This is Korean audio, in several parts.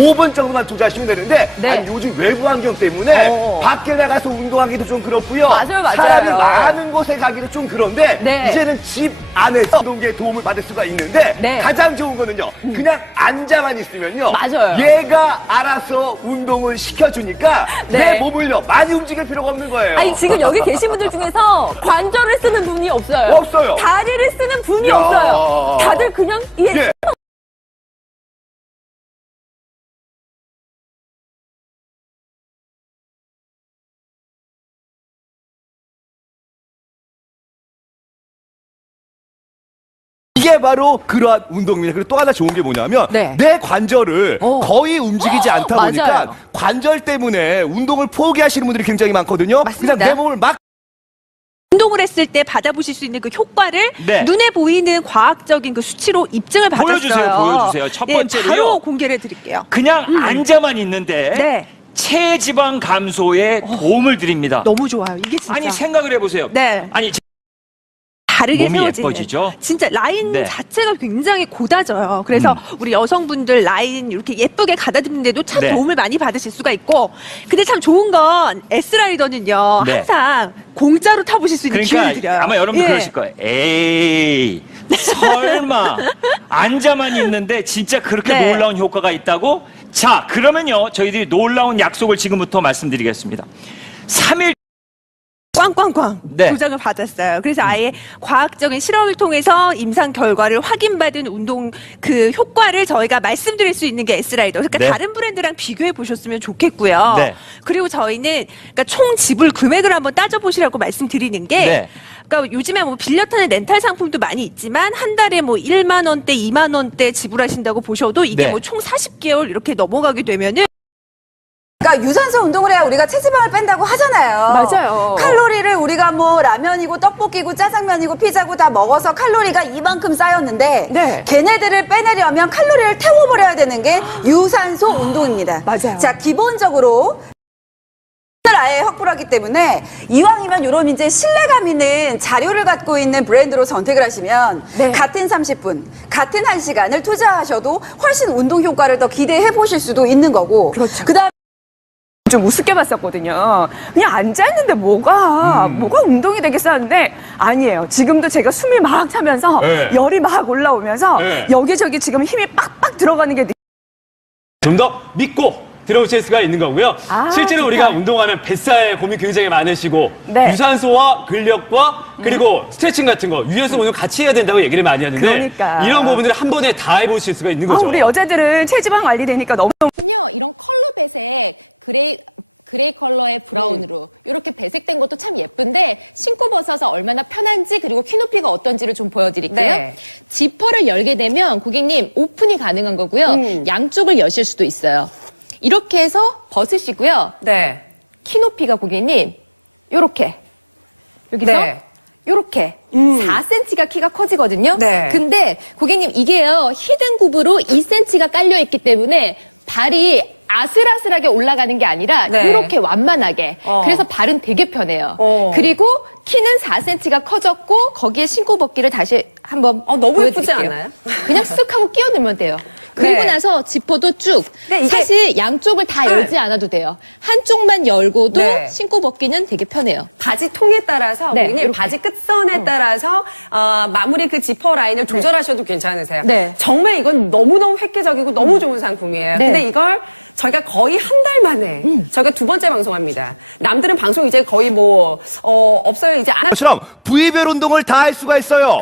5분 정도만 투자하시면 되는데 네. 아니, 요즘 외부 환경 때문에 밖에 나가서 운동하기도 좀 그렇고요. 맞아요. 사람이 많은 곳에 가기도 좀 그런데 네. 이제는 집 안에서 운동기에 도움을 받을 수가 있는데 네. 가장 좋은 거는요. 그냥 앉아만 있으면요. 맞아요. 얘가 알아서 운동을 시켜주니까 네. 내 몸을요. 많이 움직일 필요가 없는 거예요. 아니 지금 여기 계신 분들 중에서 관절을 쓰는 분이 없어요. 없어요. 다리를 쓰는 분이 야. 없어요. 다들 그냥 예. 이게 바로 그러한 운동입니다. 그리고 또 하나 좋은 게 뭐냐면 네. 내 관절을 거의 움직이지 않다 보니까 맞아요. 관절 때문에 운동을 포기하시는 분들이 굉장히 많거든요. 맞습니다. 그냥 내 몸을 막 운동을 했을 때 받아보실 수 있는 그 효과를 네. 눈에 보이는 과학적인 그 수치로 입증을 받았어요. 보여주세요. 첫 번째로요. 바로 공개를 해드릴게요. 그냥 앉아만 있는데 네. 체지방 감소에 도움을 드립니다. 너무 좋아요. 이게 진짜 아니 생각을 해보세요. 네. 아니 다르게 몸이 세워지는. 예뻐지죠? 진짜 라인 네. 자체가 굉장히 고다져요. 그래서 우리 여성분들 라인 이렇게 예쁘게 가다듬는데도 참 네. 도움을 많이 받으실 수가 있고, 근데 참 좋은 건 S라이더는요 네. 항상 공짜로 타보실 수 있는 기회를 그러니까 드려요. 아마 여러분들 예. 그러실 거예요. 에이 설마 앉아만 있는데 진짜 그렇게 네. 놀라운 효과가 있다고? 자 그러면요 저희들이 놀라운 약속을 지금부터 말씀드리겠습니다. 3일 꽝꽝꽝 네. 도장을 받았어요. 그래서 아예 과학적인 실험을 통해서 임상 결과를 확인받은 운동 그 효과를 저희가 말씀드릴 수 있는 게 S라이더. 그러니까 네. 다른 브랜드랑 비교해 보셨으면 좋겠고요. 네. 그리고 저희는 그러니까 총 지불 금액을 한번 따져 보시라고 말씀드리는 게, 네. 그러니까 요즘에 뭐 빌려 타는 렌탈 상품도 많이 있지만 한 달에 뭐 1만 원대, 2만 원대 지불하신다고 보셔도 이게 네. 뭐 총 40개월 이렇게 넘어가게 되면은. 그러니까 유산소 운동을 해야 우리가 체지방을 뺀다고 하잖아요. 맞아요. 칼로리를 우리가 뭐 라면이고 떡볶이고 짜장면이고 피자고 다 먹어서 칼로리가 이만큼 쌓였는데 네. 걔네들을 빼내려면 칼로리를 태워버려야 되는 게 유산소 운동입니다. 맞아요. 자, 기본적으로 을 아예 확보를 하기 때문에 이왕이면 이런 이제 신뢰감 있는 자료를 갖고 있는 브랜드로 선택을 하시면 네. 같은 30분, 같은 1시간을 투자하셔도 훨씬 운동 효과를 더 기대해 보실 수도 있는 거고. 그렇죠. 그다음에 좀 우습게 봤었거든요. 그냥 앉아있는데 뭐가 운동이 되겠어 하는데 아니에요. 지금도 제가 숨이 막 차면서 네. 열이 막 올라오면서 네. 여기저기 지금 힘이 빡빡 들어가는 게 좀 더 믿고 들어오실 수가 있는 거고요. 아, 실제로 진짜. 우리가 운동하면 뱃살 고민 굉장히 많으시고 네. 유산소와 근력과 그리고 스트레칭 같은 거 유연성 운동 같이 해야 된다고 얘기를 많이 하는데 그러니까. 이런 부분들을 한 번에 다 해보실 수가 있는 거죠. 우리 여자들은 체지방 관리되니까 너무 요 이런 컬러 배색 그레이 컬러의 브라운으로 이렇게 배색된 것도 참 예쁜데 신고 벗어서 얼마나 편한지 그리고 키 높이가 어떤지를 좀 보여드릴게요. 네. 지퍼를 열게 되면 고객님 오픈이 가능한 거고요. 양쪽을 여실 수도 있어요. 이렇게 해서 벗으시고요. 네. 키 높이가 고객님 요렇게 여기서 네. 요렇게 4cm가 키가 커지거든요. 네. 근데 고객님 이게요 히든 굽으로 2cm가 깔려 있기 때문에 발이 아슬아슬하게 올라가는 게 아니라 네. 이렇게 완만하게. 그래서 발은 되게 편해요. 그리고 키는 4cm가 커졌고 거기에 신고 벗기를 다시 한번 너무 예쁘지 보여드릴게요. 않아요? 그냥 쓱 하고 끼워 넣으면 돼요. 그리고 네. 나서 지퍼도 쭉. 네, 이게- 사실 양쪽을 다 열지 않아도 돼요. 한쪽만 열고도 네. 신고 벗기는 되게 편해요. 바지 통에 따라서 네, 고객님 이렇게. 바지 끝선에 따라서 마무리 그 지퍼 라인을 조절하셔도 괜찮으세요. 네. 정말 이건 너무너무 획기적이고 너무 좋은 상품이에요. 네. 근데 이걸 저희가 거의 한 달 만에 저희가 2번째 방송합니다. 남들은 방송 이제 거의 뭐 없어요. 이제 안 것처럼 부위별 운동을 다 할 수가 있어요.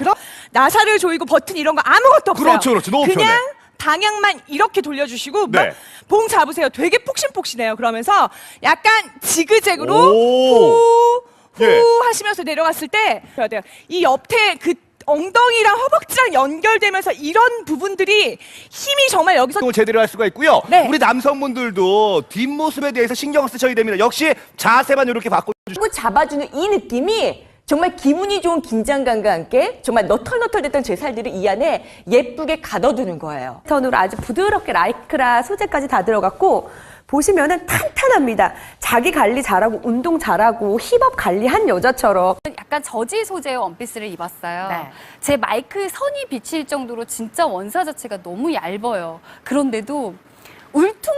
나사를 조이고 버튼 이런 거 아무것도 없어요. 그렇죠, 그렇죠. 너무 그냥 편해. 방향만 이렇게 돌려주시고 네. 막 봉 잡으세요. 되게 폭신폭신해요. 그러면서 약간 지그재그로 오. 후 예. 하시면서 내려갔을 때 해야 돼요. 이 옆에 그 엉덩이랑 허벅지랑 연결되면서 이런 부분들이 힘이 정말 여기서 운동을 제대로 할 수가 있고요. 네. 우리 남성분들도 뒷모습에 대해서 신경을 쓰셔야 됩니다. 역시 자세만 이렇게 바꿔주시고 잡아주는 이 느낌이 정말 기분이 좋은 긴장감과 함께 정말 너털너털됐던 제 살들을 이 안에 예쁘게 가둬두는 거예요. 선으로 아주 부드럽게 라이크라 소재까지 다 들어갔고 보시면은 탄탄합니다. 자기 관리 잘하고 운동 잘하고 힙업 관리한 여자처럼. 약간 저지 소재의 원피스를 입었어요. 네. 제 마이크 선이 비칠 정도로 진짜 원사 자체가 너무 얇아요. 그런데도 울퉁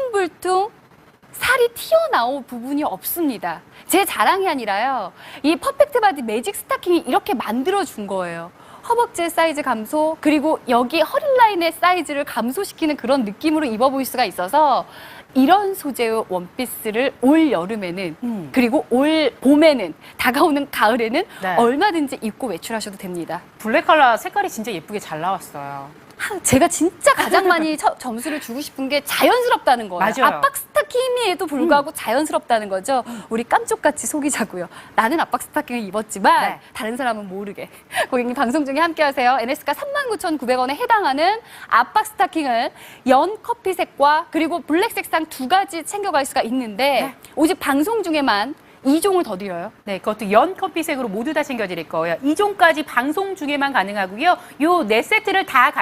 튀어나올 부분이 없습니다. 제 자랑이 아니라요. 이 퍼펙트 바디 매직 스타킹이 이렇게 만들어준 거예요. 허벅지의 사이즈 감소, 그리고 여기 허리라인의 사이즈를 감소시키는 그런 느낌으로 입어 보일 수가 있어서 이런 소재의 원피스를 올 여름에는 그리고 올 봄에는 다가오는 가을에는 네. 얼마든지 입고 외출하셔도 됩니다. 블랙 컬러 색깔이 진짜 예쁘게 잘 나왔어요. 제가 진짜 가장 많이 점수를 주고 싶은 게 자연스럽다는 거예요. 맞아요. 압박 스타킹임에도 불구하고 자연스럽다는 거죠. 우리 깜쪽같이 속이자고요. 나는 압박 스타킹을 입었지만 네. 다른 사람은 모르게. 고객님 방송 중에 함께 하세요. NS가 39,900원에 해당하는 압박 스타킹을 연 커피색과 그리고 블랙 색상 두 가지 챙겨갈 수가 있는데 오직 방송 중에만 2종을 더 드려요. 네, 그것도 연 커피색으로 모두 다 챙겨드릴 거예요. 2종까지 방송 중에만 가능하고요. 요 네 세트를 다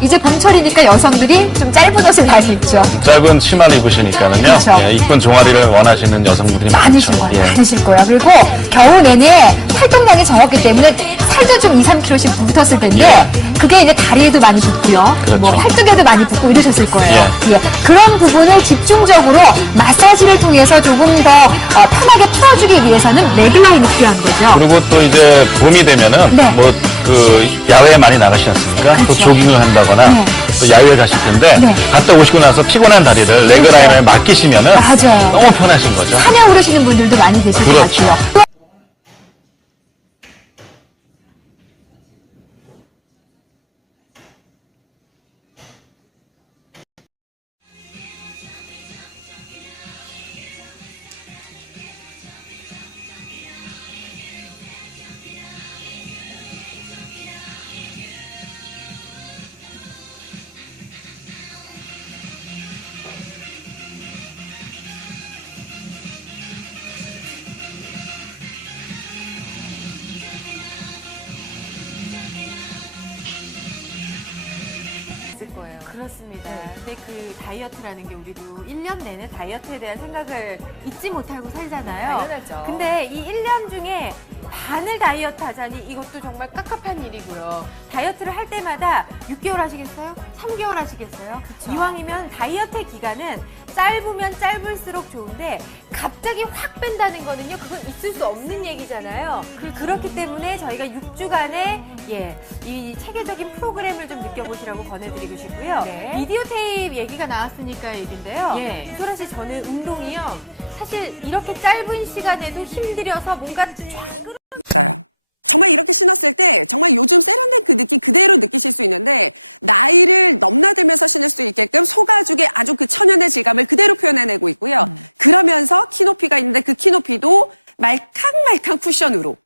이제 봄철이니까 여성들이 좀 짧은 옷을 많이 입죠. 짧은 치마를 입으시니까는요. 그렇죠. 예, 이쁜 종아리를 원하시는 여성분들이 많으실 많죠. 거예요. 많으실 거예요. 그리고 겨우 내내 활동량이 적었기 때문에 살도 좀 2, 3kg씩 붙었을 텐데 그게 이제 다리에도 많이 붙고요. 그렇죠. 뭐 팔뚝에도 많이 붙고 이러셨을 거예요. 예. 예. 그런 부분을 집중적으로 마사지를 통해서 조금 더 편하게 풀어주기 위해서는 레그라인이 필요한 거죠. 그리고 또 이제 봄이 되면은 네. 뭐 그 야외에 많이 나가시지 않습니까? 또 그렇죠. 조깅을 한다거나 네. 또 야외에 가실 텐데 네. 갔다 오시고 나서 피곤한 다리를 레그라인에 맡기시면은 맞아요. 너무 편하신 거죠. 산에 오르시는 분들도 많이 계실 것 그렇죠. 같고요. 거예요. 그렇습니다. 근데 그 다이어트라는 게 우리도 1년 내내 다이어트에 대한 생각을 잊지 못하고 살잖아요. 당연하죠. 근데 이 1년 중에 반을 다이어트 하자니 이것도 정말 깝깝한 일이고요. 다이어트를 할 때마다 6개월 하시겠어요? 3개월 하시겠어요? 이왕이면 다이어트의 기간은 짧으면 짧을수록 좋은데 갑자기 확 뺀다는 거는요. 그건 있을 수 없는 얘기잖아요. 그렇기 때문에 저희가 6주간의 이 체계적인 프로그램을 좀 느껴보시라고 권해드리고 싶고요. 네. 비디오 테이프 얘기가 나왔으니까 얘긴데요. 이소라 씨, 저는 운동이요. 사실 이렇게 짧은 시간에도 힘들여서 뭔가 쫙 정말 이렇게 신었을 때 정말 요즘 세련된 그 느낌 그대로 느끼실 수 있는데 나이를 넘나들면서 신을 수 있게끔 소가죽의 아주 그 천연의 질감을 그대로 표현해내고 있고요. 그러면서 키높이가 있는데 그 키높이도 말캉말캉 쿠션으로.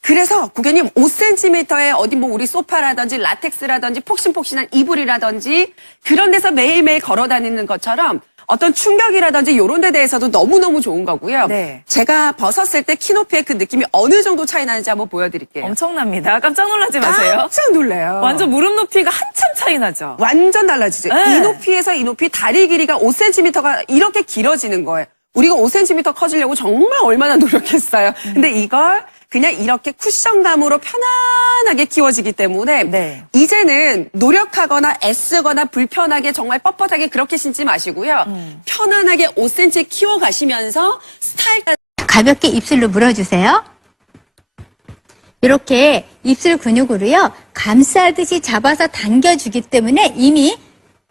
그래서 고객님 5cm의 어디 뭐 우리 소파라든지 라텍스라든지 폭신폭신한 이불이라든지 그런 데서 매일매일 걸어 다니는 것처럼 어떤 충격이라든지 이런 데 대해서도 너무너무 좋은 거고요. 네. 제가 벗었을 때 키높이의 그 느낌이 어느 정도 차이 나는지 한번 보여드릴게요. 엄청납니다. 깜짝 놀라지 마세요. 깜짝 놀래요. 완전 무릎 높이가 한참 차이 나죠. 완전 달라지죠. 네. 이 높이에서 이 높이 다리 길이가 5cm가 이렇게 길어지는 거예요. 우리가 5cm 커지려고 정말 얼마나 노력했어요. 근데 이걸 그냥 이렇게 쿠션감으로 편안하게 키워지기 때문에 네. 이제는 노력하거나 애쓰거나 불편하게 정말 뻣뻣하게 그렇게 신지 마시고요. 편안하게 5cm 키워가시면서 스타일 가볍게 입술로 물어주세요. 이렇게 입술 근육으로요. 감싸듯이 잡아서 당겨주기 때문에 이미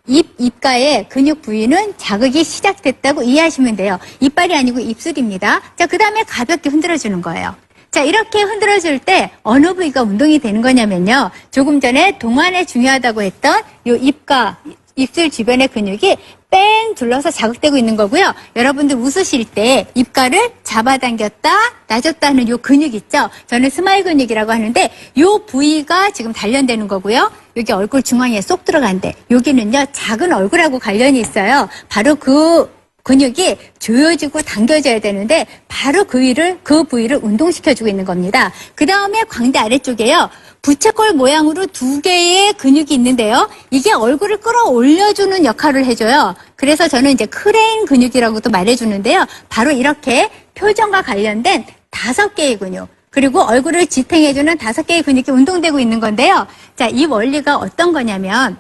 입가의 근육 부위는 자극이 시작됐다고 이해하시면 돼요. 이빨이 아니고 입술입니다. 자, 그 다음에 가볍게 흔들어주는 거예요. 자, 이렇게 흔들어줄 때 어느 부위가 운동이 되는 거냐면요. 조금 전에 동안에 중요하다고 했던 요 입가, 입술 주변의 근육이 뺑 둘러서 자극되고 있는 거고요. 여러분들 웃으실 때 입가를 잡아당겼다, 놔줬다 하는 요 근육 있죠? 저는 스마일 근육이라고 하는데 요 부위가 지금 단련되는 거고요. 여기 얼굴 중앙에 쏙 들어간대. 여기는요, 작은 얼굴하고 관련이 있어요. 바로 그 근육이 조여지고 당겨져야 되는데 바로 그 부위를 운동시켜주고 있는 겁니다. 그 다음에 광대 아래쪽에요. 부채꼴 모양으로 두 개의 근육이 있는데요. 이게 얼굴을 끌어올려주는 역할을 해줘요. 그래서 저는 이제 크레인 근육이라고도 말해주는데요. 바로 이렇게 표정과 관련된 5개의 근육. 그리고 얼굴을 지탱해주는 5개의 근육이 운동되고 있는 건데요. 자, 이 원리가 어떤 거냐면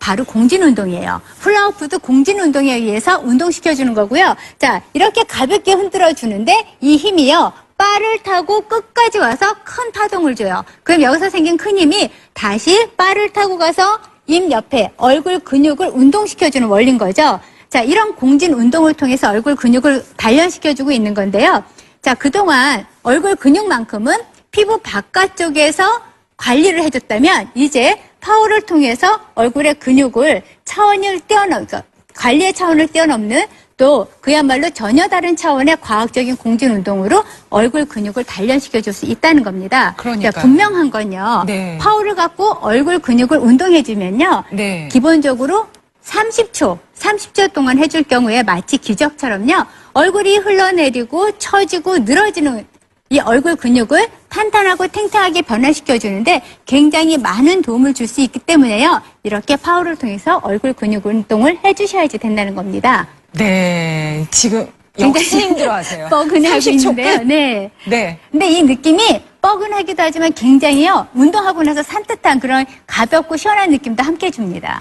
바로 공진 운동이에요. 훌라후프도 공진 운동에 의해서 운동시켜주는 거고요. 자, 이렇게 가볍게 흔들어 주는데 이 힘이요. 바를 타고 끝까지 와서 큰 파동을 줘요. 그럼 여기서 생긴 큰 힘이 다시 바를 타고 가서 입 옆에 얼굴 근육을 운동시켜주는 원리인 거죠. 자, 이런 공진 운동을 통해서 얼굴 근육을 단련시켜주고 있는 건데요. 자, 그동안 얼굴 근육만큼은 피부 바깥쪽에서 관리를 해줬다면 이제 파워를 통해서 얼굴의 근육을 그러니까 관리의 차원을 뛰어넘는 또 그야말로 전혀 다른 차원의 과학적인 공진 운동으로 얼굴 근육을 단련시켜줄 수 있다는 겁니다. 그러니까요. 자, 분명한 건요. 네. 파워를 갖고 얼굴 근육을 운동해주면요. 네. 기본적으로 30초 동안 해줄 경우에 마치 기적처럼요. 얼굴이 흘러내리고 처지고 늘어지는 이 얼굴 근육을 탄탄하고 탱탱하게 변화시켜주는데 굉장히 많은 도움을 줄 수 있기 때문에요. 이렇게 파워를 통해서 얼굴 근육 운동을 해주셔야지 된다는 겁니다. 네, 지금 굉장히 역시 힘들어하세요. 뻐근하고 30초 있는데요. 끝? 네. 네. 근데 이 느낌이 뻐근하기도 하지만 굉장히요. 운동하고 나서 산뜻한 그런 가볍고 시원한 느낌도 함께 줍니다.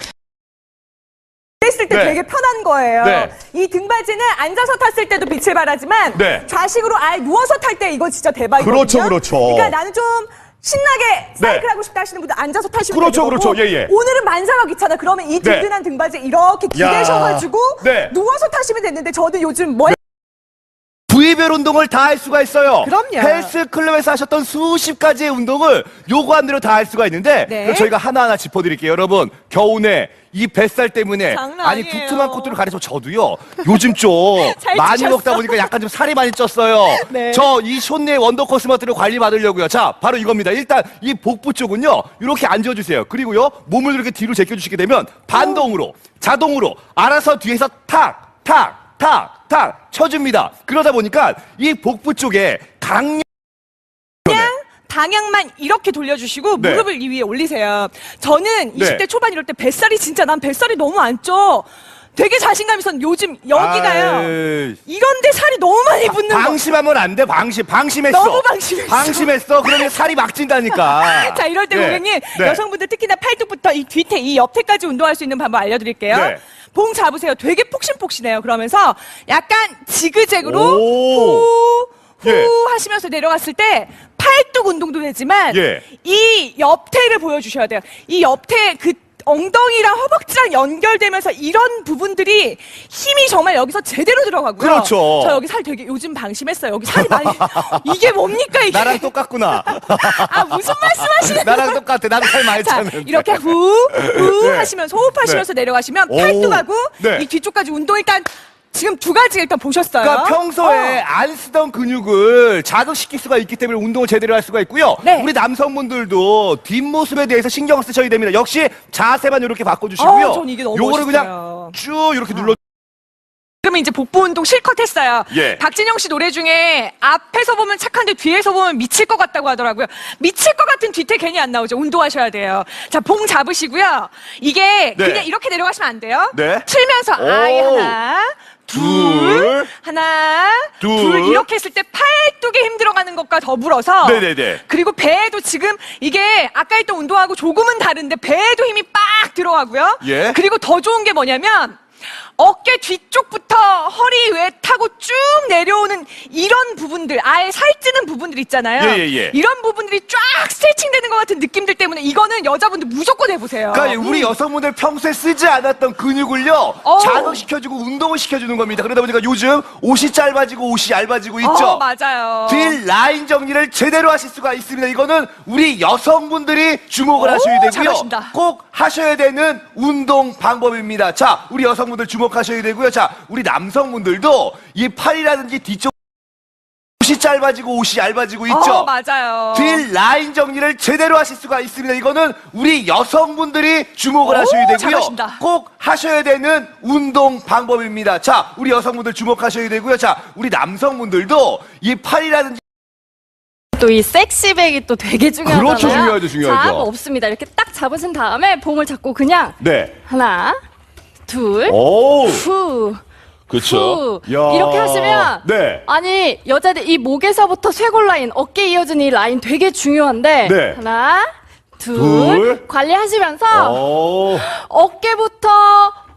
했을 때 네. 되게 편한 거예요. 네. 이 등받이는 앉아서 탔을 때도 빛을 발하지만 네. 좌식으로 아예 누워서 탈 때 이거 진짜 대박이거든요. 그렇죠, 그렇죠. 그러니까 나는 좀 신나게 사이클 네. 하고 싶다 하시는 분들 앉아서 타시면 그렇죠, 되는 거고 그렇죠. 예, 예. 오늘은 만사가 귀찮아. 그러면 이 든든한 등받이 이렇게 기대셔가지고 네. 누워서 타시면 됐는데 저도 요즘 뭐 부위별 운동을 다 할 수가 있어요. 그럼요. 헬스클럽에서 하셨던 수십 가지의 운동을 요거 한 대로 다 할 수가 있는데 네. 그럼 저희가 하나하나 짚어드릴게요. 여러분 겨우내 이 뱃살 때문에 장난 아니 아니에요. 두툼한 코트를 가려서 저도요. 요즘 좀 잘 많이 찌셨어. 먹다 보니까 약간 좀 살이 많이 쪘어요. 네. 저 이 숏내 원더 코스메틱을 관리받으려고요. 자 바로 이겁니다. 일단 이 복부 쪽은요. 이렇게 앉아주세요. 그리고요 몸을 이렇게 뒤로 제껴주시게 되면 반동으로 자동으로 알아서 뒤에서 탁 쳐줍니다. 그러다 보니까 이 복부 쪽에 강력 방향만 이렇게 돌려주시고 네. 무릎을 이 위에 올리세요. 저는 네. 20대 초반 이럴 때 뱃살이 진짜 난 뱃살이 너무 안 쪄. 되게 자신감 있었는데 요즘 여기가요. 아이. 이런데 살이 너무 많이 붙는 거. 방심하면 안 돼. 방심했어. 너무 방심했어. 방심했어. 그러면 살이 막 찐다니까. 자, 이럴 때 네. 고객님 네. 여성분들 특히나 팔뚝부터 이 뒤태, 이 옆태까지 운동할 수 있는 방법 알려드릴게요. 네. 봉 잡으세요. 되게 폭신폭신해요. 그러면서 약간 지그재그로 오. 후 예. 하시면서 내려갔을 때 팔뚝 운동도 되지만 예. 이 옆태를 보여주셔야 돼요. 이 옆태 그 엉덩이랑 허벅지랑 연결되면서 이런 부분들이 힘이 정말 여기서 제대로 들어가고요. 그렇죠. 저 여기 살 되게 요즘 방심했어요. 여기 살이 많이 이게 뭡니까 이게? 나랑 똑같구나. 아 무슨 말씀하시는 나랑 똑같아. 나도 살 많이 자, 쪘는데. 이렇게 후 네. 하시면서 호흡하시면서 내려가시면 오. 팔뚝하고 네. 이 뒤쪽까지 운동 일단 지금 두 가지 일단 보셨어요. 그러니까 평소에 안 쓰던 근육을 자극시킬 수가 있기 때문에 운동을 제대로 할 수가 있고요. 네. 우리 남성분들도 뒷모습에 대해서 신경 쓰셔야 됩니다. 역시 자세만 이렇게 바꿔주시고요. 전 이게 너무 요거를 멋있어요. 그냥 쭉 이렇게 눌러. 그러면 이제 복부 운동 실컷 했어요. 예. 박진영 씨 노래 중에 앞에서 보면 착한데 뒤에서 보면 미칠 것 같다고 하더라고요. 미칠 것 같은 뒤태 괜히 안 나오죠. 운동하셔야 돼요. 자, 봉 잡으시고요. 이게 네. 그냥 이렇게 내려가시면 안 돼요. 네. 틀면서 오. 아이 하나, 둘, 하나, 둘 이렇게 했을 때 팔뚝에 힘 들어가는 것과 더불어서 네네네. 그리고 배에도 지금 이게 아까 했던 운동하고 조금은 다른데 배에도 힘이 빡 들어가고요. 예. 그리고 더 좋은 게 뭐냐면 어깨 뒤쪽부터 허리 외 타고 쭉 내려오는 이런 부분들, 아예 살찌는 부분들 있잖아요. 예. 이런 부분들이 쫙 스트레칭 되는 것 같은 느낌들 때문에 이거는 여자분들 무조건 해보세요. 그러니까 우리 여성분들 평소에 쓰지 않았던 근육을요 자극시켜주고 운동을 시켜주는 겁니다. 그러다 보니까 요즘 옷이 짧아지고 옷이 얇아지고 있죠. 맞아요. 뒷 라인 정리를 제대로 하실 수가 있습니다. 이거는 우리 여성분들이 주목을 하셔야 되고요. 잘하신다. 꼭 하셔야 되는 운동 방법입니다. 자, 우리 여성분들 주목하셔야 되고요. 자, 우리 남성분들도 이 팔이라든지 뒤쪽 옷이 짧아지고 옷이 얇아지고 있죠. 맞아요. 뒷 라인 정리를 제대로 하실 수가 있습니다. 이거는 우리 여성분들이 주목을 하셔야 되고요. 잘하신다. 꼭 하셔야 되는 운동 방법입니다. 자, 우리 여성분들 주목하셔야 되고요. 자, 우리 남성분들도 이 팔이라든지 또 이 섹시백이 또 되게 중요하잖아요. 그렇죠, 중요하죠. 자, 뭐 없습니다. 이렇게 딱 잡으신 다음에 봉을 잡고 그냥 네. 하나, 둘, 오. 후, 그렇죠. 후 이렇게 하시면 네. 아니 여자들 이 목에서부터 쇄골 라인, 어깨 이어진 이 라인 되게 중요한데 네. 하나, 둘. 관리하시면서 오. 어깨부터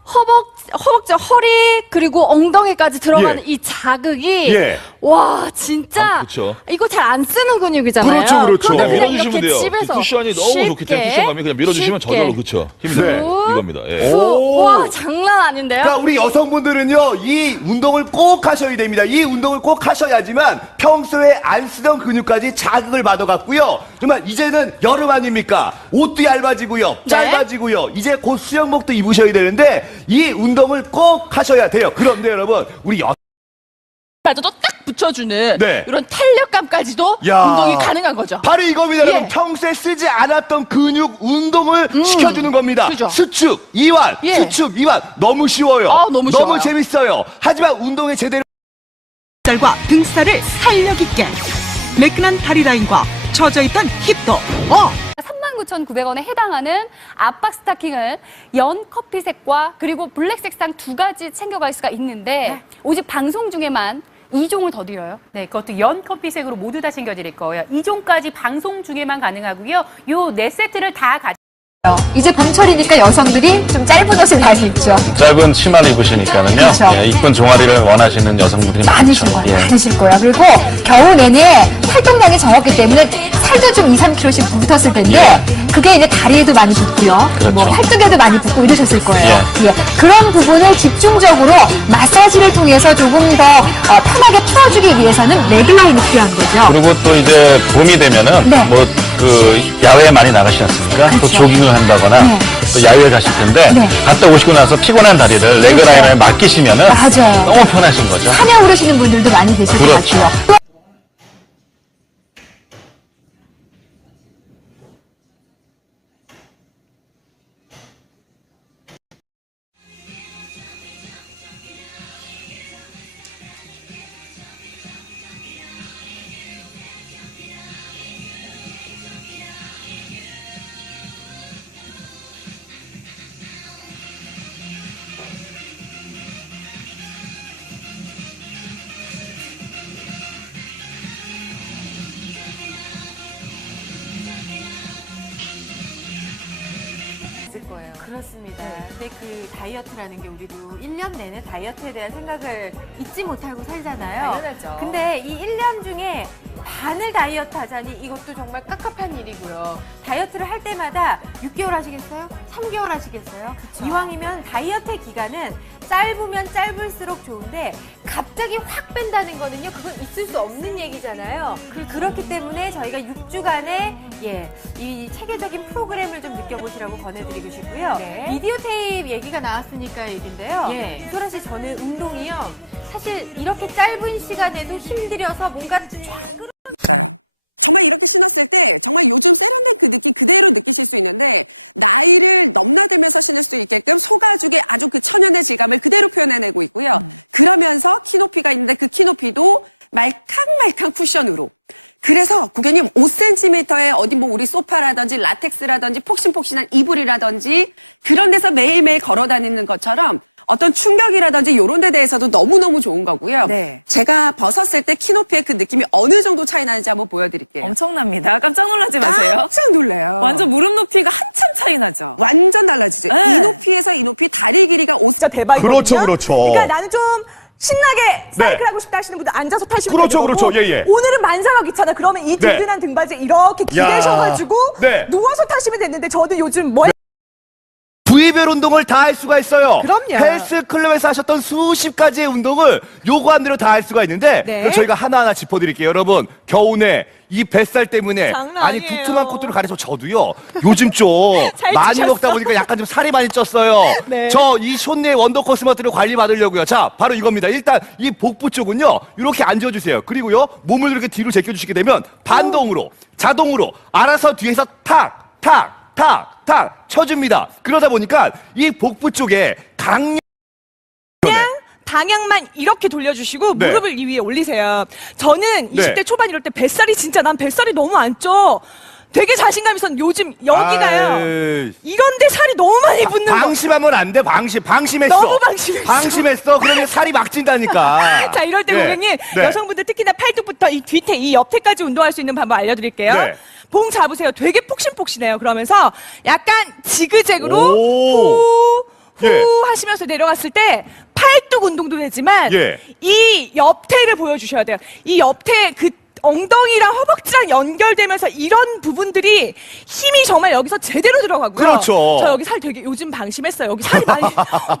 허벅지, 허리 그리고 엉덩이까지 들어가는 예. 이 자극이 예. 와 진짜 그렇죠. 이거 잘 안 쓰는 근육이잖아요. 그렇죠, 그렇죠. 그런데 그냥 그냥 밀어주시면 이렇게 돼요. 집에서 쿠션이 너무 좋기 때문에 쉽게, 쿠션감이 그냥 밀어주시면 쉽게. 저절로 그쵸. 힘이 네. 나요. 이겁니다. 예. 오. 와 장난 아닌데요? 그러니까 우리 여성분들은요, 이 운동을 꼭 하셔야 됩니다. 이 운동을 꼭 하셔야지만 평소에 안 쓰던 근육까지 자극을 받아갖고요. 정말 이제는 여름 아닙니까? 옷도 얇아지고요, 짧아지고요. 이제 곧 수영복도 입으셔야 되는데 이 운동을 꼭 하셔야 돼요. 그런데 여러분, 우리 마저도 딱 붙여주는 네. 이런 탄력감까지도 야. 운동이 가능한 거죠. 바로 이겁니다, 예. 여러분. 평소에 쓰지 않았던 근육 운동을 시켜주는 겁니다. 그죠. 수축, 이완, 예. 수축, 이완. 너무 쉬워요. 아, 너무 쉬워요. 재밌어요. 하지만 운동에 제대로 살과 등살을 탄력 있게 매끈한 다리 라인과 처져있던 힙도 39,900원에 해당하는 압박 스타킹을 연 커피색과 그리고 블랙 색상 두 가지 챙겨갈 수가 있는데 오직 방송 중에만 2종을 더 드려요. 네, 그것도 연 커피색으로 모두 다 챙겨드릴 거예요. 2종까지 방송 중에만 가능하고요. 요 4세트를 다 이제 봄철이니까 여성들이 좀 짧은 옷을 많이 입죠. 짧은 치마를 입으시니까는요. 그렇죠. 예, 이쁜 종아리를 원하시는 여성분들이 많으실 많죠. 거예요. 예. 많으실 거예요. 그리고 겨우 내내 활동량이 적었기 때문에 살도 좀 2, 3kg씩 붙었을 텐데 그게 이제 다리에도 많이 붙고요. 그렇죠. 뭐 팔뚝에도 많이 붙고 이러셨을 거예요. 예. 그런 부분을 집중적으로 마사지를 통해서 조금 더 편하게 풀어주기 위해서는 레글라인이 필요한 거죠. 그리고 또 이제 봄이 되면은 네. 뭐 그 야외에 많이 나가시지 않습니까? 또 그렇죠. 조깅을 한다거나 네. 또 야외에 가실 텐데 네. 갔다 오시고 나서 피곤한 다리를 레그라인에 맡기시면은 맞아요. 너무 편하신 거죠. 산에 오르시는 분들도 많이 계실 것 그렇죠. 같아요. 거예요. 그렇습니다. 근데 그 다이어트라는 게 우리도 1년 내내 다이어트에 대한 생각을 잊지 못하고 살잖아요. 당연하죠. 근데 이 1년 중에 반을 다이어트 하자니 이것도 정말 깝깝한 일이고요. 다이어트를 할 때마다 6개월 하시겠어요? 3개월 하시겠어요? 이왕이면 다이어트 기간은 짧으면 짧을수록 좋은데 갑자기 확 뺀다는 거는요. 그건 있을 수 없는 얘기잖아요. 그렇기 때문에 저희가 6주간의 이 체계적인 프로그램을 좀 느껴보시라고 권해드리고 싶고요. 네. 비디오 테이프 얘기가 나왔으니까 얘긴데요. 예. 소라 씨, 저는 운동이요. 사실 이렇게 짧은 시간에도 힘들여서 뭔가 쫙 정말 이렇게 신었을 때 정말 요즘 세련된 그 느낌 그대로 느끼실 수 있는데 나이를 넘나들면서 신을 수 있게끔 소가죽의 아주 그 천연의 질감을 그대로 표현해내고 있고요. 그러면서 키높이가 있는데 그 키높이도 말캉말캉 쿠션으로. 그래서 고객님 5cm의 어디 뭐 우리 소파라든지 라텍스라든지 폭신폭신한 이불이라든지 그런 데서 매일매일 걸어 다니는 것처럼 어떤 충격이라든지 이런 데 대해서도 너무너무 좋은 거고요. 네. 제가 벗었을 때 키높이의 그 느낌이 어느 정도 차이 나는지 한번 보여드릴게요. 엄청납니다. 깜짝 놀라지 마세요. 깜짝 놀라요. 완전 무릎 높이가 한참 차이 나죠. 완전 달라지죠. 네. 이 높이에서 이 높이 다리 길이가 진짜 대박이거든요. 그렇죠, 그렇죠. 그러니까 나는 좀 신나게 사이클 네. 하고 싶다 하시는 분들 앉아서 타시면 그렇죠, 되는 거고 그렇죠. 예, 예. 오늘은 만사가 귀찮아. 그러면 이 든든한 등받이 이렇게 야. 기대셔가지고 네. 누워서 타시면 됐는데 저도 요즘 뭐 부위별 운동을 다 할 수가 있어요. 그럼요. 헬스클럽에서 하셨던 수십 가지의 운동을 요구한 대로 다 할 수가 있는데 네. 그래서 저희가 하나하나 짚어드릴게요. 여러분 겨우내 이 뱃살 때문에 장난 아니 아니에요. 두툼한 코트를 가려서 저도요 요즘 좀 많이 찌셨어. 먹다 보니까 약간 좀 살이 많이 쪘어요. 네. 저 이 숏내 원더 코스마트를 관리 받으려고요. 자 바로 이겁니다. 일단 이 복부 쪽은요 이렇게 앉아주세요. 그리고요 몸을 이렇게 뒤로 제껴주시게 되면 반동으로 자동으로 알아서 뒤에서 탁 쳐줍니다. 그러다 보니까 이 복부 쪽에 방향만 이렇게 돌려주시고 네. 무릎을 이 위에 올리세요. 저는 네. 20대 초반 이럴 때 뱃살이 진짜 난 뱃살이 너무 안 쪄. 되게 자신감 있었는데 요즘 여기가요. 아이. 이런데 살이 너무 많이 붙는 거. 방심하면 안 돼. 방심했어. 너무 방심했어. 방심했어. 그러면 살이 막 찐다니까. 자, 이럴 때 네. 고객님, 네. 여성분들 특히나 팔뚝부터 이 뒤태, 이 옆태까지 운동할 수 있는 방법 알려드릴게요. 네. 봉 잡으세요. 되게 폭신폭신해요. 그러면서 약간 지그재그로 오. 후 예. 하시면서 내려갔을 때 팔뚝 운동도 되지만 예. 이 옆태를 보여주셔야 돼요. 이 옆태 그 엉덩이랑 허벅지랑 연결되면서 이런 부분들이 힘이 정말 여기서 제대로 들어가고요. 그렇죠. 저 여기 살 되게 요즘 방심했어요. 여기 살이 많이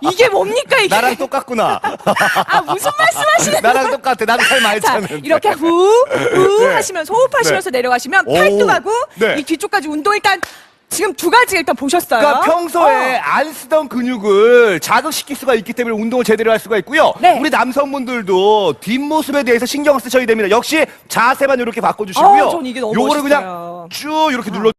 이게 뭡니까 이게? 나랑 똑같구나. 아 무슨 말씀하시는 나랑 똑같아. 나도 살 많이 자, 찼는데. 이렇게 후 네. 하시면서 호흡하시면서 네. 내려가시면 오. 팔뚝하고 네. 이 뒤쪽까지 운동 일단 지금 두 가지 일단 보셨어요. 그러니까 평소에 안 쓰던 근육을 자극시킬 수가 있기 때문에 운동을 제대로 할 수가 있고요. 네. 우리 남성분들도 뒷모습에 대해서 신경 쓰셔야 됩니다. 역시 자세만 이렇게 바꿔주시고요. 전 이게 너무 요거를 멋있어요. 그냥 쭉 이렇게 눌러.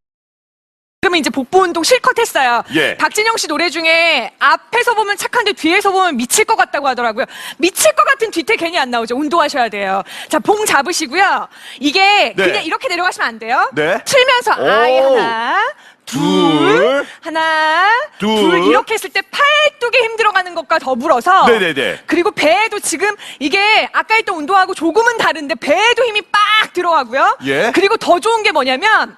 그러면 이제 복부 운동 실컷 했어요. 예. 박진영 씨 노래 중에 앞에서 보면 착한데 뒤에서 보면 미칠 것 같다고 하더라고요. 미칠 것 같은 뒤태 괜히 안 나오죠. 운동하셔야 돼요. 자, 봉 잡으시고요. 이게 네. 그냥 이렇게 내려가시면 안 돼요. 네. 틀면서 아이 오. 하나, 둘, 하나, 둘. 둘 이렇게 했을 때 팔뚝에 힘 들어가는 것과 더불어서 네네네. 그리고 배에도 지금 이게 아까 했던 운동하고 조금은 다른데 배에도 힘이 빡 들어가고요. 예. 그리고 더 좋은 게 뭐냐면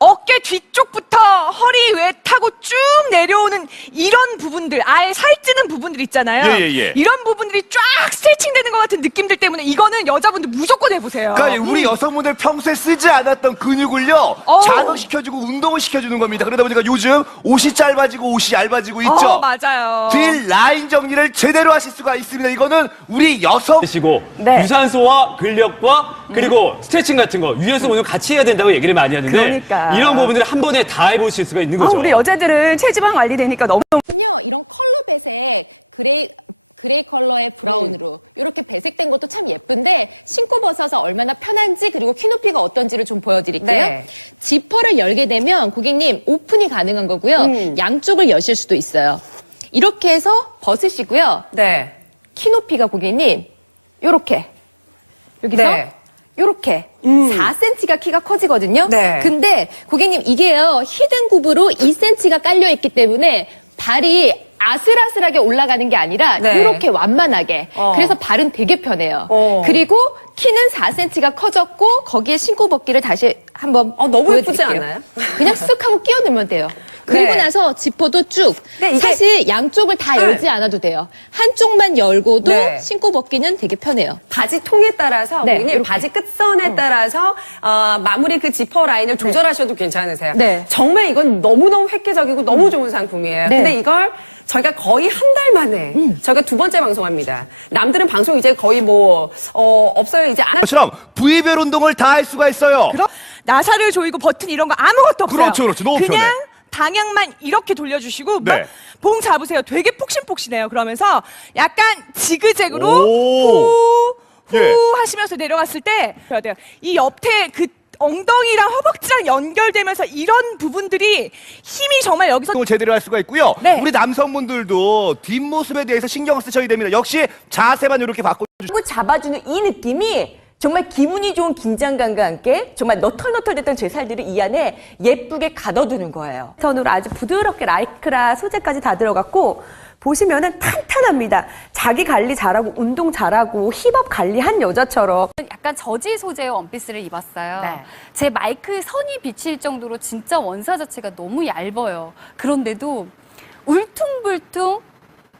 어깨 뒤쪽부터 허리 왜 타고 쭉 내려오는 이런 부분들, 아예 살찌는 부분들 있잖아요. 예, 예, 예. 이런 부분들이 쫙 스트레칭 되는 것 같은 느낌들 때문에 이거는 여자분들 무조건 해보세요. 그러니까 우리 여성분들 평소에 쓰지 않았던 근육을요 자극시켜주고 운동을 시켜주는 겁니다. 그러다 보니까 요즘 옷이 짧아지고 옷이 얇아지고 있죠. 맞아요. 뒷 라인 정리를 제대로 하실 수가 있습니다. 이거는 우리 여성 시고 네. 유산소와 근력과 그리고 스트레칭 같은 거 유연성 운동 같이 해야 된다고 얘기를 많이 하는데 그러니까. 이런 부분들을 한 번에 다 해보실 수가 있는 거죠. 우리 여자들은 체지방 관리되니까 너무 이런 컬러 배색 그레이 컬러의 브라운으로 이렇게 배색된 것도 참 예쁜데 신고 벗어서 얼마나 편한지 그리고 키 높이가 어떤지를 좀 보여드릴게요. 네. 지퍼를 열게 되면 고객님 오픈이 가능한 거고요. 양쪽을 여실 수도 있어요. 이렇게 해서 벗으시고요. 네. 키 높이가 고객님 요렇게 여기서 네. 요렇게 4cm가 키가 커지거든요. 네. 근데 고객님 이게요 히든 굽으로 2cm가 깔려 있기 때문에 발이 아슬아슬하게 올라가는 게 아니라 네. 이렇게 완만하게. 그래서 발은 되게 편해요. 그리고 키는 4cm가 커졌고 거기에 신고 벗기를 다시 한번 너무 예쁘지 보여드릴게요. 않아요? 그냥 쓱 하고 끼워 넣으면 돼요. 그리고 네. 나서 지퍼도 쭉. 네, 이게- 사실 양쪽을 다 네. 열지 않아도 돼요. 한쪽만 열고도 네. 신고 벗기는 되게 편해요. 바지 통에 따라서 네, 고객님 이렇게. 바지 끝선에 따라서 마무리 그 지퍼 라인을 조절하셔도 괜찮으세요. 네. 정말 이건 너무너무 획기적이고 너무 좋은 상품이에요. 네. 근데 이걸 저희가 거의 한 달 만에 저희가 두 번째 방송합니다. 남들은 방송 이제 거의 없어요. 이제 안 것처럼 부위별 운동을 다 할 수가 있어요. 그럼 나사를 조이고 버튼 이런 거 아무것도 없어요. 그렇죠, 그렇죠. 너무 그냥 편해. 방향만 이렇게 돌려주시고 네. 봉 잡으세요. 되게 폭신폭신해요. 그러면서 약간 지그재그로 오. 후 예. 하시면서 내려갔을 때 해야 돼요. 이 옆에 그 엉덩이랑 허벅지랑 연결되면서 이런 부분들이 힘이 정말 여기서 운동을 제대로 할 수가 있고요. 네. 우리 남성분들도 뒷모습에 대해서 신경 쓰셔야 됩니다. 역시 자세만 이렇게 바꿔주시고 잡아주는 이 느낌이 정말 기분이 좋은 긴장감과 함께 정말 너털너털됐던 제 살들을 이 안에 예쁘게 가둬두는 거예요. 선으로 아주 부드럽게 라이크라 소재까지 다 들어갔고 보시면은 탄탄합니다. 자기 관리 잘하고 운동 잘하고 힙업 관리한 여자처럼. 약간 저지 소재의 원피스를 입었어요. 네. 제 마이크 선이 비칠 정도로 진짜 원사 자체가 너무 얇아요. 그런데도 울퉁불퉁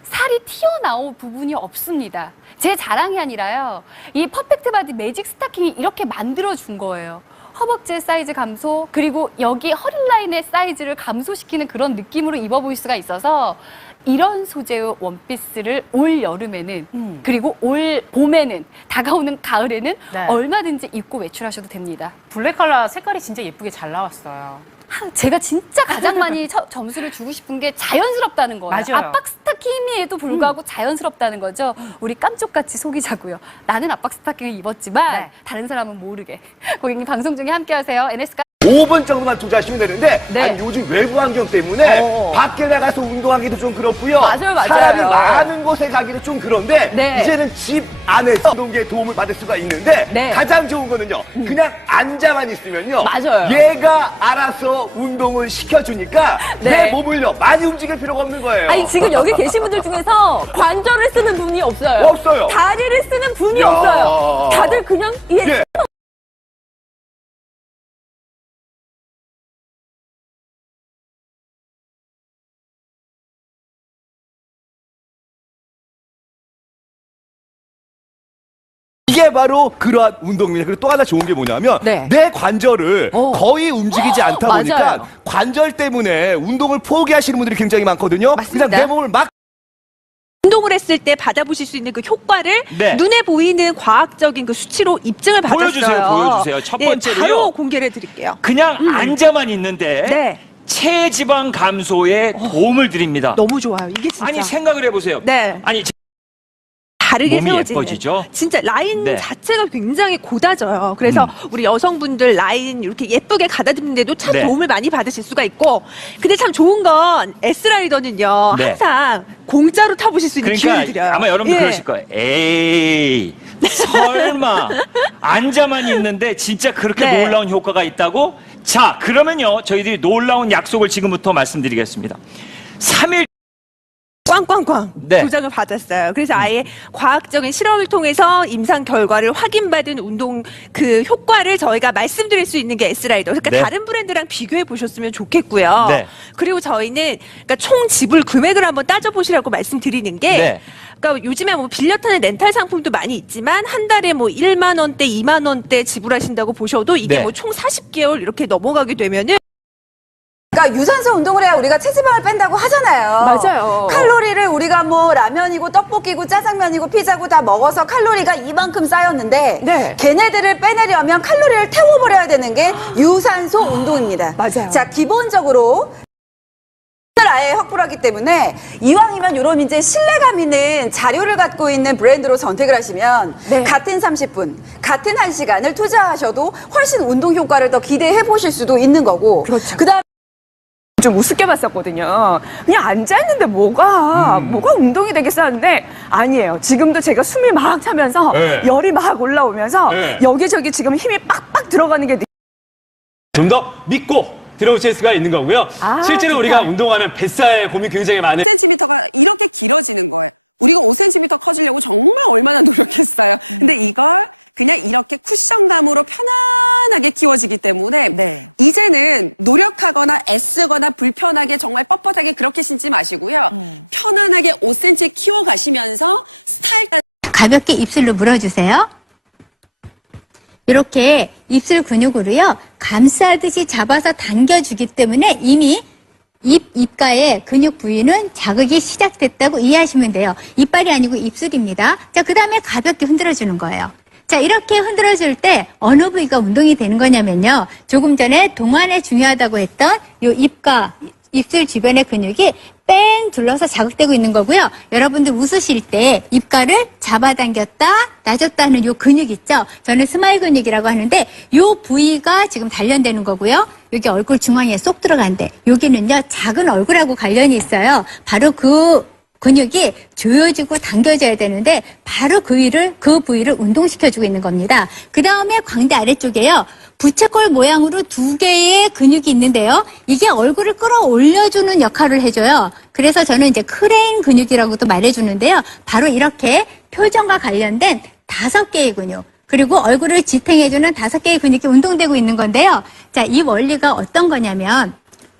살이 튀어나올 부분이 없습니다. 제 자랑이 아니라요. 이 퍼펙트 바디 매직 스타킹이 이렇게 만들어준 거예요. 허벅지의 사이즈 감소, 그리고 여기 허리라인의 사이즈를 감소시키는 그런 느낌으로 입어볼 수가 있어서 이런 소재의 원피스를 올 여름에는 그리고 올 봄에는 다가오는 가을에는 네. 얼마든지 입고 외출하셔도 됩니다. 블랙 컬러 색깔이 진짜 예쁘게 잘 나왔어요. 제가 진짜 가장 많이 점수를 주고 싶은 게 자연스럽다는 거예요. 맞아요. 압박 스타킹임에도 불구하고 자연스럽다는 거죠. 우리 깜쪽같이 속이자고요. 나는 압박 스타킹을 입었지만 네. 다른 사람은 모르게. 고객님 방송 중에 함께 하세요. NS가 5분 정도만 투자하시면 되는데 네. 아니, 요즘 외부 환경 때문에 밖에 나가서 운동하기도 좀 그렇고요. 맞아요, 맞아요. 사람이 많은 곳에 가기도 좀 그런데 네. 이제는 집 안에서 운동기에 도움을 받을 수가 있는데 네. 가장 좋은 거는요. 그냥 앉아만 있으면요. 맞아요. 얘가 알아서 운동을 시켜주니까 네. 내 몸을요. 많이 움직일 필요가 없는 거예요. 아니 지금 여기 계신 분들 중에서 관절을 쓰는 분이 없어요. 없어요. 다리를 쓰는 분이 야. 없어요. 다들 그냥 예. 이게 바로 그러한 운동입니다. 그리고 또 하나 좋은 게 뭐냐면 네. 내 관절을 거의 움직이지 않다 보니까 맞아요. 관절 때문에 운동을 포기하시는 분들이 굉장히 많거든요. 맞습니다. 그냥 내 몸을 막 운동을 했을 때 받아보실 수 있는 그 효과를 네. 눈에 보이는 과학적인 그 수치로 입증을 받았어요. 보여주세요. 첫 번째로요. 바로 공개를 해드릴게요. 그냥 앉아만 있는데 네. 체지방 감소에 도움을 드립니다. 너무 좋아요. 이게 진짜. 아니 생각을 해보세요. 네. 아니 다르게 몸이 세워지는. 예뻐지죠? 진짜 라인 네. 자체가 굉장히 고다져요. 그래서 우리 여성분들 라인 이렇게 예쁘게 가다듬는데도 참 네. 도움을 많이 받으실 수가 있고. 근데 참 좋은 건 S라이더는요. 네. 항상 공짜로 타보실 수 있는 기회를 그러니까 드려요. 아마 여러분들 예. 그러실 거예요. 에이 설마 앉아만 있는데 진짜 그렇게 네. 놀라운 효과가 있다고? 자 그러면요 저희들이 놀라운 약속을 지금부터 말씀드리겠습니다. 3일 꽝꽝꽝 네. 도장을 받았어요. 그래서 아예 과학적인 실험을 통해서 임상 결과를 확인받은 운동 그 효과를 저희가 말씀드릴 수 있는 게 S라이더. 그러니까 네. 다른 브랜드랑 비교해 보셨으면 좋겠고요. 네. 그리고 저희는 그러니까 총 지불 금액을 한번 따져보시라고 말씀드리는 게 네. 그러니까 요즘에 뭐 빌려 타는 렌탈 상품도 많이 있지만 한 달에 뭐 1만 원대, 2만 원대 지불하신다고 보셔도 이게 네. 뭐 총 40개월 이렇게 넘어가게 되면은 그러니까 유산소 운동을 해야 우리가 체지방을 뺀다고 하잖아요. 맞아요. 칼로리를 우리가 뭐 라면이고 떡볶이고 짜장면이고 피자고 다 먹어서 칼로리가 이만큼 쌓였는데 네. 걔네들을 빼내려면 칼로리를 태워버려야 되는 게 유산소 운동입니다. 맞아요. 자, 기본적으로 을 아예 확보를 하기 때문에 이왕이면 이런 이제 신뢰감 있는 자료를 갖고 있는 브랜드로 선택을 하시면 네. 같은 30분, 같은 1시간을 투자하셔도 훨씬 운동 효과를 더 기대해 보실 수도 있는 거고. 그렇죠. 그다음 좀 우습게 봤었거든요. 그냥 앉아있는데 뭐가 운동이 되겠어 하는데 아니에요. 지금도 제가 숨이 막 차면서 네. 열이 막 올라오면서 네. 여기저기 지금 힘이 빡빡 들어가는 게 좀 더 믿고 들어오실 수가 있는 거고요. 실제로 우리가 운동하면 뱃살 고민 굉장히 많은 10cm가 이렇게 길어지는 거예요. 우리가 5cm 커지려고 정말 얼마나 노력했어요. 근데 이걸 그냥 이렇게 쿠션감으로 편안하게 키워지기 때문에 네. 이제는 노력하거나 애쓰거나 불편하게 정말 뻣뻣하게 그렇게 신지 마시고요. 편안하게 5cm 키워가시면서 스타일까지 가볍게 입술로 물어주세요. 이렇게 입술 근육으로요, 감싸듯이 잡아서 당겨주기 때문에 이미 입가의 근육 부위는 자극이 시작됐다고 이해하시면 돼요. 이빨이 아니고 입술입니다. 자, 그 다음에 가볍게 흔들어주는 거예요. 자, 이렇게 흔들어줄 때 어느 부위가 운동이 되는 거냐면요. 조금 전에 동안에 중요하다고 했던 요 입가, 입술 주변의 근육이 뺑 둘러서 자극되고 있는 거고요. 여러분들 웃으실 때 입가를 잡아당겼다 놔줬다 하는 요 근육 있죠. 저는 스마일 근육이라고 하는데 요 부위가 지금 단련되는 거고요. 여기 얼굴 중앙에 쏙 들어간대. 여기는요 작은 얼굴하고 관련이 있어요. 바로 그 근육이 조여지고 당겨져야 되는데 바로 그 부위를 운동시켜주고 있는 겁니다. 그 다음에 광대 아래쪽에요. 부채꼴 모양으로 2개의 근육이 있는데요. 이게 얼굴을 끌어올려주는 역할을 해줘요. 그래서 저는 이제 크레인 근육이라고도 말해주는데요. 바로 이렇게 표정과 관련된 5개의 근육. 그리고 얼굴을 지탱해주는 5개의 근육이 운동되고 있는 건데요. 자, 이 원리가 어떤 거냐면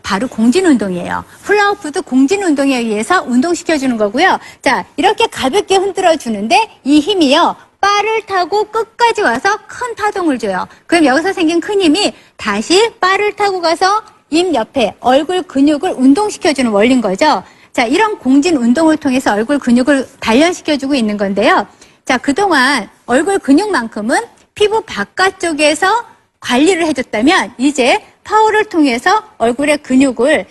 바로 공진운동이에요. 훌라후프도 공진운동에 의해서 운동시켜주는 거고요. 자, 이렇게 가볍게 흔들어주는데 이 힘이요. 바를 타고 끝까지 와서 큰 파동을 줘요. 그럼 여기서 생긴 큰 힘이 다시 바를 타고 가서 입 옆에 얼굴 근육을 운동시켜주는 원리인 거죠. 자, 이런 공진 운동을 통해서 얼굴 근육을 단련시켜주고 있는 건데요. 자, 그동안 얼굴 근육만큼은 피부 바깥쪽에서 관리를 해줬다면 이제 파워를 통해서 얼굴의 근육을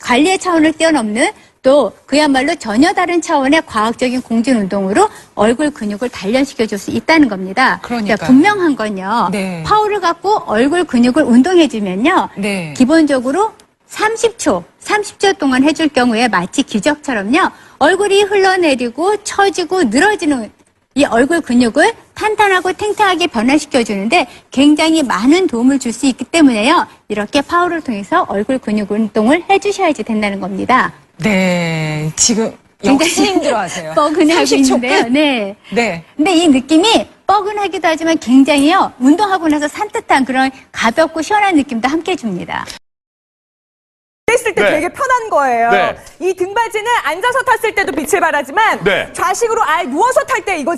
관리의 차원을 뛰어넘는 또 그야말로 전혀 다른 차원의 과학적인 공진 운동으로 얼굴 근육을 단련시켜 줄 수 있다는 겁니다. 그러니까요. 분명한 건요. 네. 파워를 갖고 얼굴 근육을 운동해 주면요. 네. 기본적으로 30초 동안 해줄 경우에 마치 기적처럼요. 얼굴이 흘러내리고 처지고 늘어지는 이 얼굴 근육을 탄탄하고 탱탱하게 변화시켜 주는데 굉장히 많은 도움을 줄 수 있기 때문에요. 이렇게 파워를 통해서 얼굴 근육 운동을 해주셔야지 된다는 겁니다. 네, 지금 역시 힘들어하세요. 뻐근하고 30초 있는데요. 끝? 네. 네. 근데 이 느낌이 뻐근하기도 하지만 굉장히요. 운동하고 나서 산뜻한 그런 가볍고 시원한 느낌도 함께 줍니다. 했을 때 네. 되게 편한 거예요. 네. 이 등받이는 앉아서 탔을 때도 빛을 발하지만 네. 좌식으로 아예 누워서 탈 때 이거